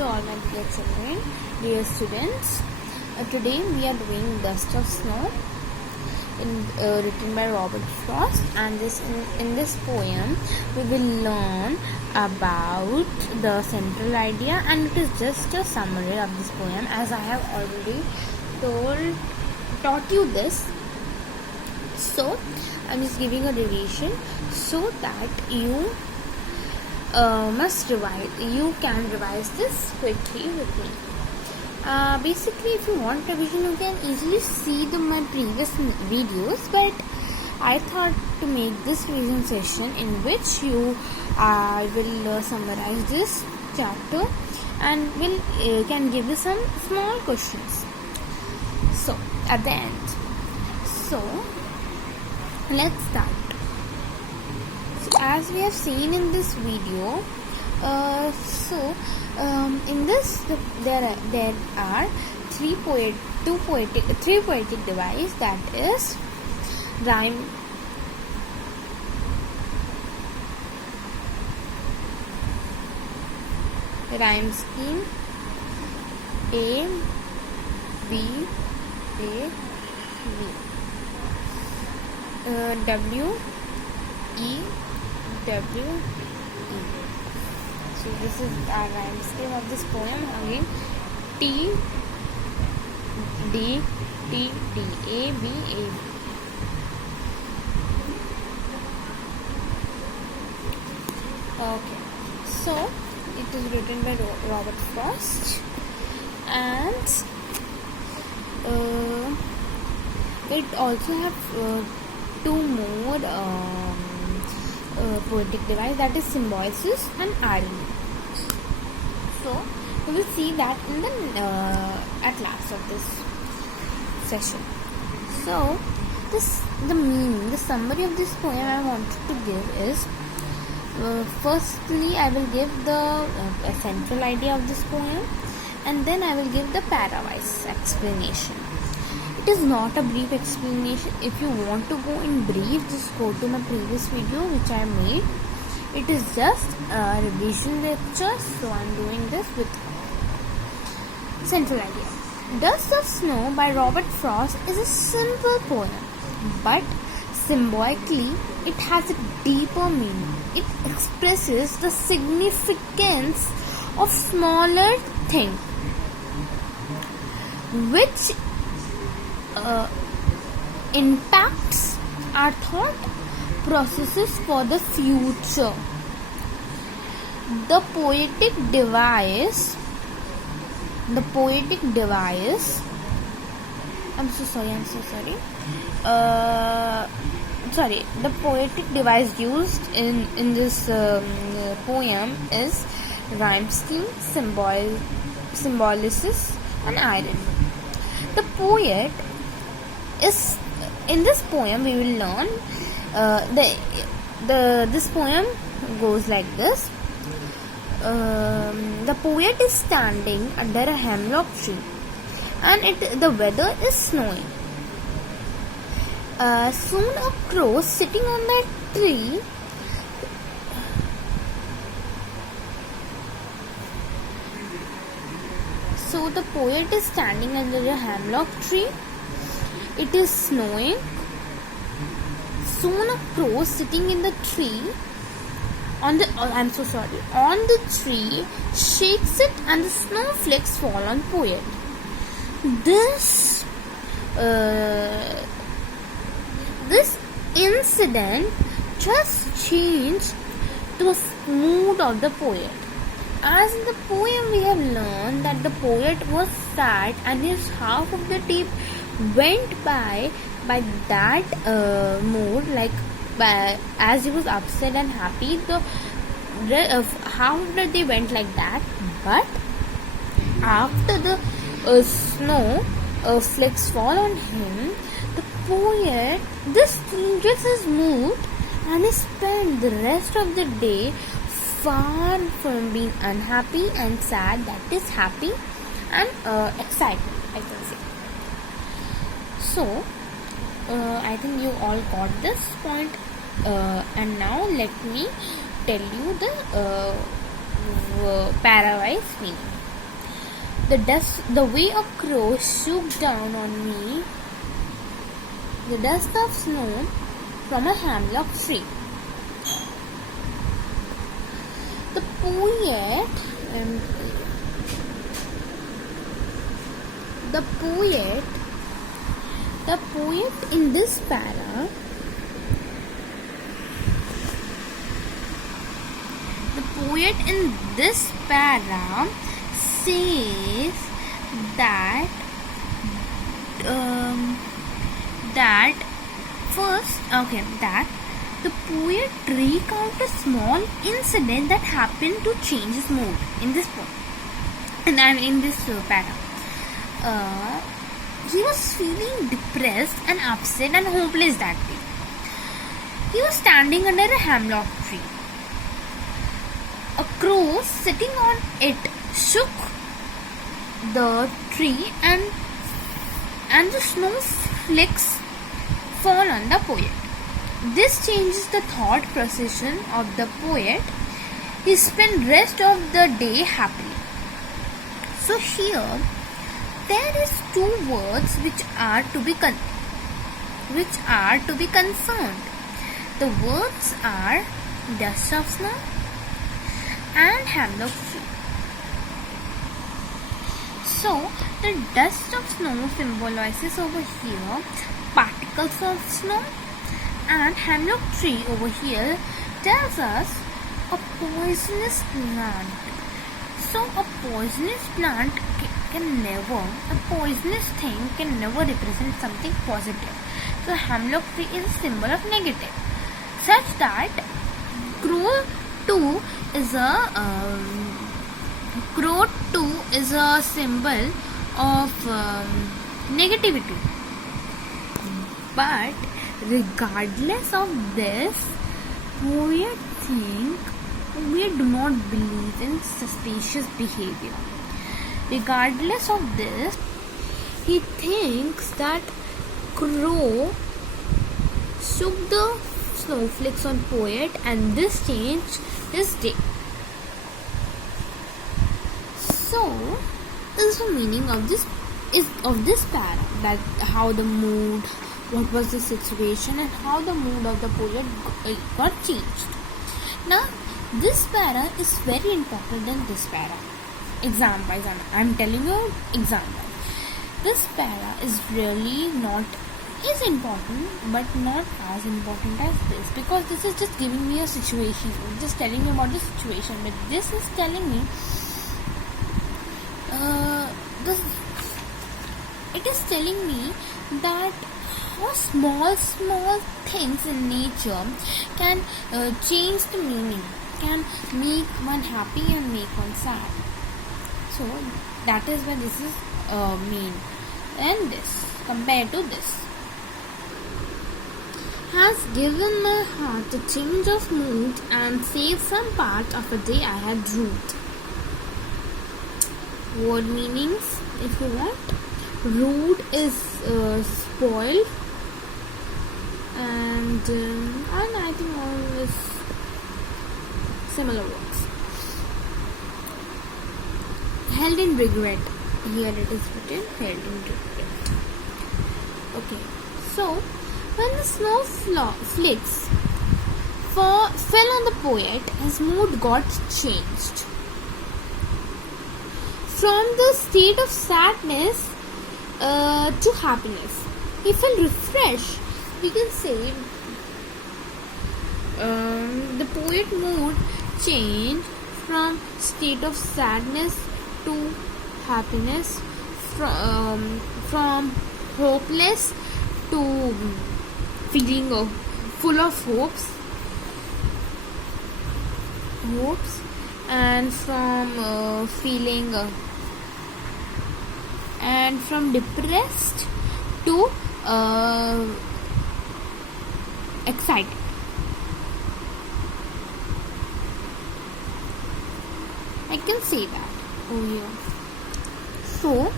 to all my dear children, dear students. Today we are doing Dust of Snow, written by Robert Frost, and in this poem we will learn about the central idea, and it is just a summary of this poem, as I have already taught you this. So I'm just giving a revision so that you you can revise this quickly with me. Basically, if you want revision, you can easily see my previous videos, but I thought to make this revision session in which I will summarize this chapter and can give you some small questions. So at the end, so let's start. So as we have seen in this video, in this there are three poetic devices, that is rhyme scheme A B A B, W E W E. So this is our rhyme scheme of this poem. Again, T D T D, A B A B. Okay, so it is written by Robert Frost, and it also have two more poetic device, that is symbiosis and irony. So we will see that in the at last of this session. So the summary of this poem I wanted to give is, firstly I will give the central idea of this poem, and then I will give the para-wise explanation. It is not a brief explanation. If you want to go in brief, just go to my previous video which I made. It is just a revision lecture, so I am doing this with central idea. Dust of Snow by Robert Frost is a simple poem, but symbolically it has a deeper meaning. It expresses the significance of smaller things, which impacts our thought processes for the future. The poetic device the poetic device used in this poem is rhyme scheme, symbiosis and irony. The poet is, in this poem we will learn this poem goes like this. The poet is standing under a hemlock tree, and the weather is snowing. Soon a crow sitting on that tree So the poet is standing under a hemlock tree. It is snowing. Soon a crow sitting in the tree on the tree shakes it, and the snowflakes fall on poet. This incident just changed the mood of the poet. As in the poem we have learned that the poet was sad, and his half of the day went by that mood, as he was upset and happy. The half of the day went like that, but after the snow flakes fall on him, the poet changes his mood, and he spent the rest of the day far from being unhappy and sad, that is happy and excited, I can say. So I think you all got this point, and now let me tell you the parawise meaning. The way a crow shook down on me the dust of snow from a hemlock tree. The poet in this para says that that the poet recounts a small incident that happened to change his mood in this poem. And in this para, he was feeling depressed and upset and hopeless that day. He was standing under a hemlock tree. A crow sitting on it shook the tree and the snow flakes fall on the poet. This changes the thought procession of the poet. He spent rest of the day happily. So here there is two words which are to be concerned. The words are dust of snow and hemlock tree. So the dust of snow symbolizes over here particles of snow, and hemlock tree over here tells us a poisonous plant. So a poisonous plant a poisonous thing can never represent something positive. So hemlock tree is a symbol of negative, such that crow too is a symbol of negativity. But regardless of this, poet do not believe in suspicious behavior. Regardless of this, he thinks that crow shook the snowflakes on poet and this changed his day. So, this is the meaning of this para, that how the mood, what was the situation, and how the mood of the poet got changed. Now, this para is very important in this para. Example. I am telling you example. This para is really is important, but not as important as this, because this is just giving me a situation, just telling me about the situation. But this is telling me it is telling me that how small things in nature can change the meaning, can make one happy and make one sad. So that is why this is mean. And this, compared to this, has given my heart a change of mood and saved some part of a day I had rued. Word meanings, if you want. Rude is spoiled, and I think all is similar words. Held in regret. Here it is written, held in regret. Okay, so when the snow flakes fell on the poet, his mood got changed. From the state of sadness to happiness. He felt refreshed. We can say the poet mood changed from state of sadness to happiness, from hopeless to feeling full of hopes, and from feeling and from depressed to excited. I can say that over here. So,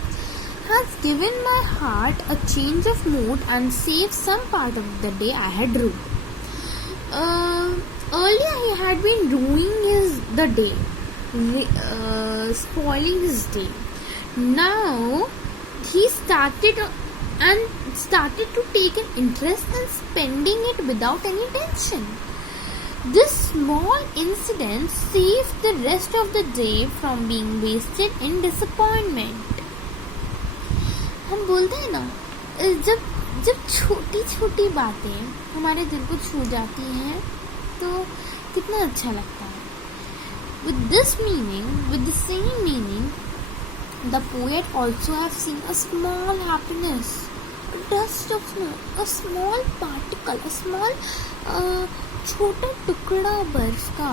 has given my heart a change of mood and saved some part of the day I had ruined. Earlier he had been ruining the day, spoiling his day. Now he started to take an interest in spending it without any tension. This small incident saved the rest of the day from being wasted in disappointment. हम बोलते हैं ना, जब छोटी छोटी बातें हमारे दिल को छू जाती हैं तो कितना अच्छा लगता है. With this meaning, with the same meaning, the poet also has seen a small happiness, a dust of snow, a small particle, a small छोटा टुकड़ा बर्फ का.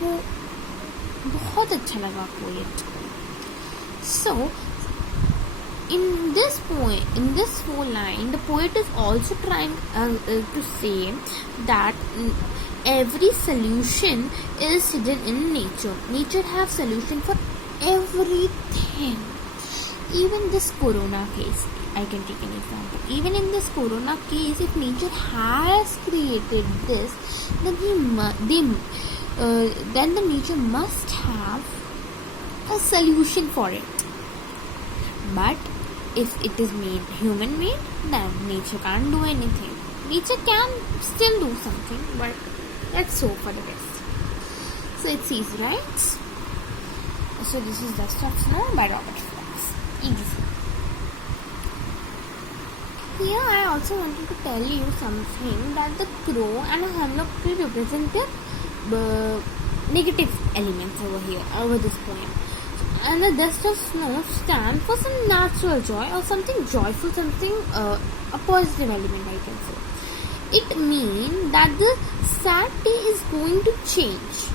वो बहुत अच्छा लगा poet. So in this poem, in this whole line, the poet is also trying to say that every solution is hidden in nature. Nature has solution for everything. Even this corona case, I can take an example. Even in this corona case, if nature has created this, then then the nature must have a solution for it. But if it is human made, then nature can't do anything. Nature can still do something, but let's hope for the best. So it says, right? So this is Dust of Snow by Robert Frost. Easy. Here I also wanted to tell you something, that the crow and a hemlock tree represent the negative elements over this poem. And the dust of snow stands for some natural joy or something joyful, something a positive element, I can say. It means that the sad day is going to change.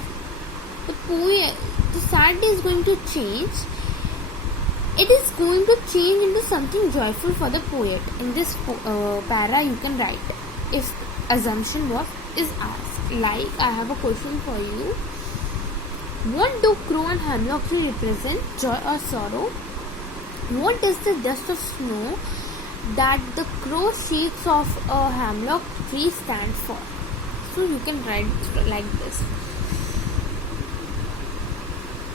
The sad day is going to change. It is going to change into something joyful for the poet. In this para, you can write if assumption is asked. Like, I have a question for you. What do crow and hemlock tree represent? Joy or sorrow? What does the dust of snow that the crow shakes off a hemlock tree stand for? So you can write like this.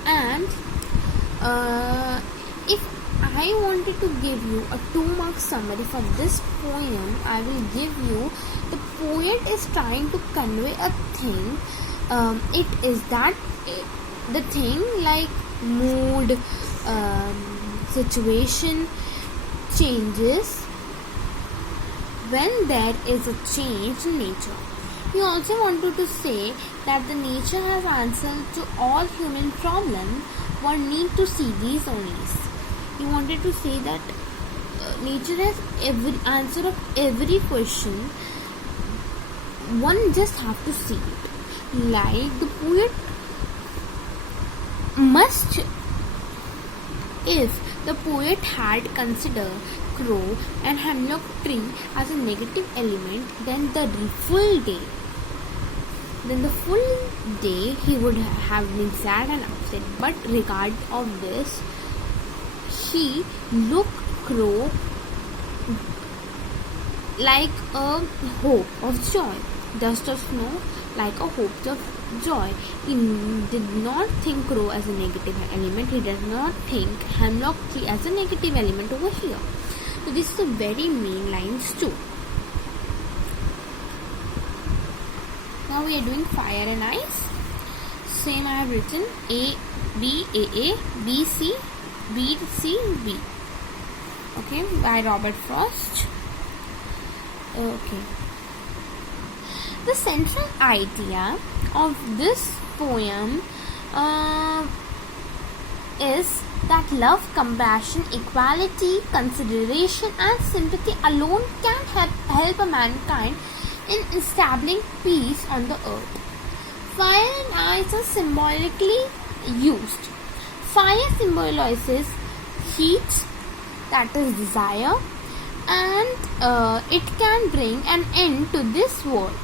And if I wanted to give you a 2-mark summary for this poem, I will give you, the poet is trying to convey a thing. It is that the thing like mood, situation changes when there is a change in nature. He also wanted to say that the nature has answered to all human problems. One need to see these only. He wanted to say that nature has every answer of every question. One just have to see it. Like the poet must, if the poet had considered crow and hemlock tree as a negative element, then the full day he would have been sad and upset. But regard of this, he looked crow like a hope of joy, dust of snow like a hope of joy. He did not think crow as a negative element. He does not think hemlock tree as a negative element over here. So this is a very main lines too. Now we are doing fire and ice. Same I have written A, B, A, B, C, B, C, B. Okay, by Robert Frost. Okay. The central idea of this poem is that love, compassion, equality, consideration and sympathy alone can help a mankind in establishing peace on the earth. Fire and ice are symbolically used. Fire symbolizes heat, that is desire, and it can bring an end to this world.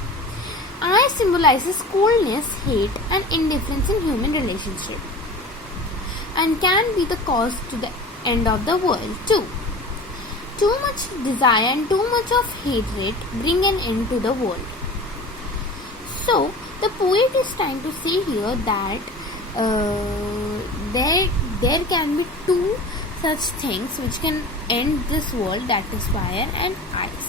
Ice symbolizes coldness, hate and indifference in human relationship, and can be the cause to the end of the world too. Too much desire and too much of hatred bring an end to the world. So the poet is trying to say here that there can be two such things which can end this world, that is fire and ice.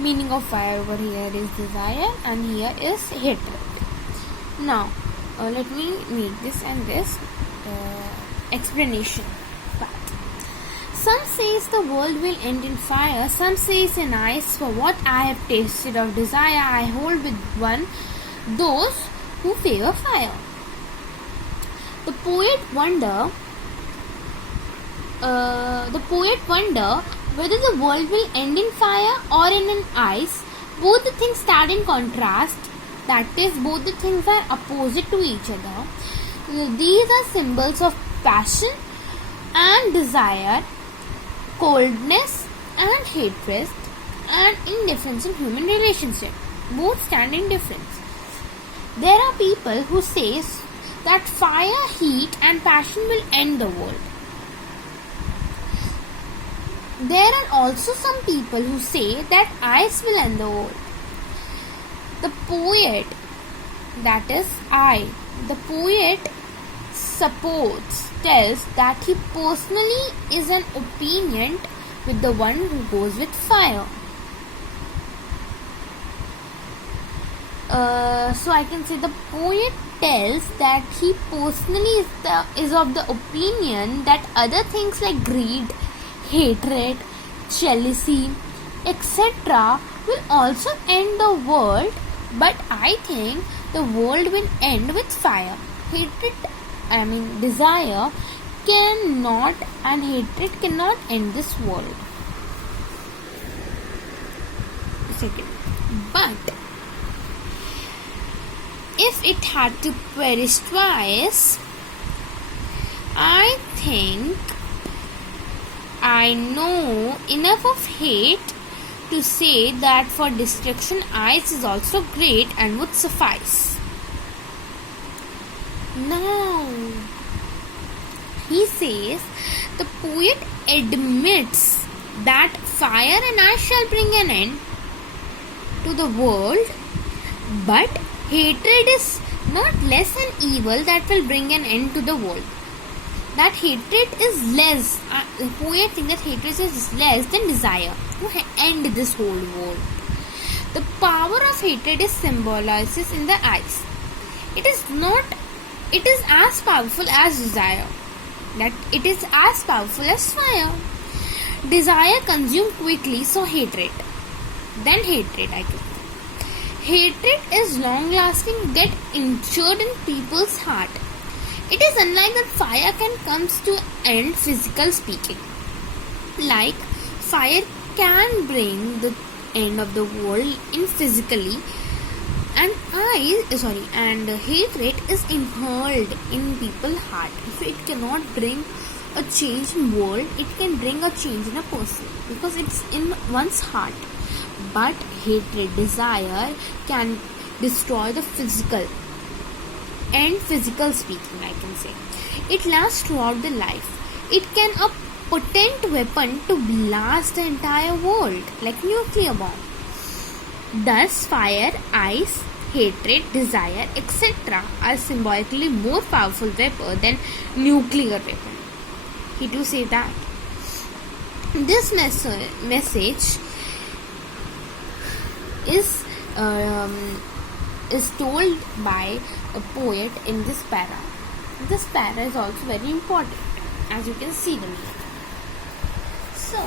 Meaning of fire over here is desire and here is hatred. Now let me make this and this explanation. Some says the world will end in fire, some says in ice. For what I have tasted of desire, I hold with one those who favor fire. The poet wonder whether the world will end in fire or in an ice. Both the things stand in contrast. That is, both the things are opposite to each other. These are symbols of passion and desire, coldness and hatred, and indifference in human relationship. Both stand in difference. There are people who say that fire, heat and passion will end the world. There are also some people who say that ice will end the world. The poet, that is the poet tells that he personally is an opinion with the one who goes with fire. So I can say the poet tells that he personally is of the opinion that other things like greed, hatred, jealousy, etc. will also end the world, but I think the world will end with fire. Desire cannot and hatred cannot end this world. Second, but if it had to perish twice, I think I know enough of hate to say that for destruction ice is also great and would suffice. Now, he says the poet admits that fire and ice shall bring an end to the world, but hatred is not less an evil that will bring an end to the world. That hatred is less. The poet thinks that hatred is less than desire to end this whole world. The power of hatred is symbolized in the ice. It is as powerful as desire. That it is as powerful as fire. Desire consumes quickly, so hatred. Then hatred, I guess. Hatred is long lasting, get injured in people's heart. It is unlike that fire can come to end physical speaking. Like fire can bring the end of the world in physically, and hatred is inhaled in people's heart. If it cannot bring a change in world, it can bring a change in a person because it's in one's heart. But hatred, desire can destroy the physical and physical speaking, I can say. It lasts throughout the life. It can a potent weapon to blast the entire world like nuclear bomb. Thus fire, ice, hatred, desire, etc. are symbolically more powerful weapon than nuclear weapon. He do say that. This message is told by a poet in this para. This para is also very important, as you can see them. So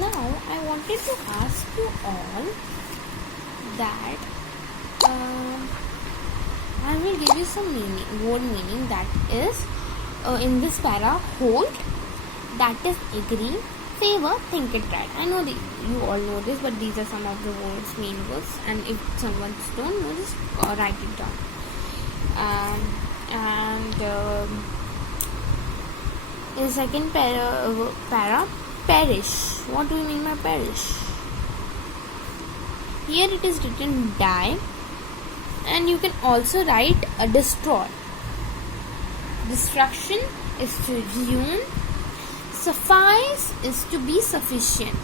now I wanted to ask you all that I will give you some word meaning, that is in this para: hold, that is agree, favor, think it right. I know you all know this, but these are some of the main words, and if someone don't know, just write it down. In the second para, perish. What do you mean by perish? Here it is written die, and you can also write destroy. Destruction is to ruin. Suffice is to be sufficient.